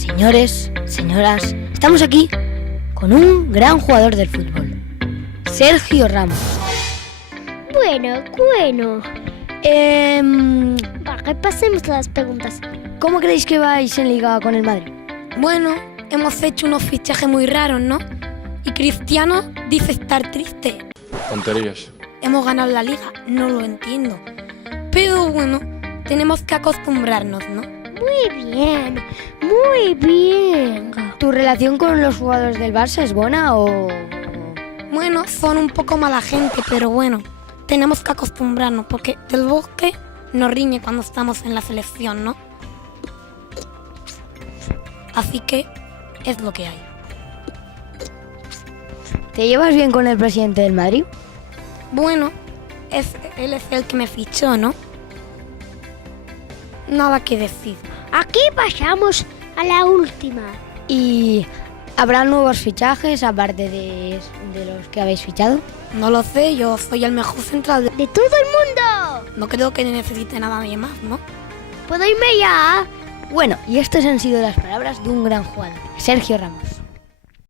Señores, señoras, estamos aquí con un gran jugador del fútbol, Sergio Ramos. Bueno. Vale, pasemos a las preguntas. ¿Cómo creéis que vais en liga con el Madrid? Bueno, hemos hecho unos fichajes muy raros, ¿no? Y Cristiano dice estar triste. Tonterías. Hemos ganado la liga, no lo entiendo. Pero bueno, tenemos que acostumbrarnos, ¿no? Muy bien. ¿Tu relación con los jugadores del Barça es buena o...? Bueno, son un poco mala gente, pero bueno, tenemos que acostumbrarnos porque Del Bosque nos riñe cuando estamos en la selección, ¿no? Así que es lo que hay. ¿Te llevas bien con el presidente del Madrid? Bueno, él es el que me fichó, ¿no? Nada que decir. Aquí pasamos a la última. ¿Y habrá nuevos fichajes aparte de los que habéis fichado? No lo sé, yo soy el mejor central ¡De todo el mundo! No creo que necesite nada más, ¿no? ¿Puedo irme ya? Bueno, y estas han sido las palabras de un gran jugador, Sergio Ramos.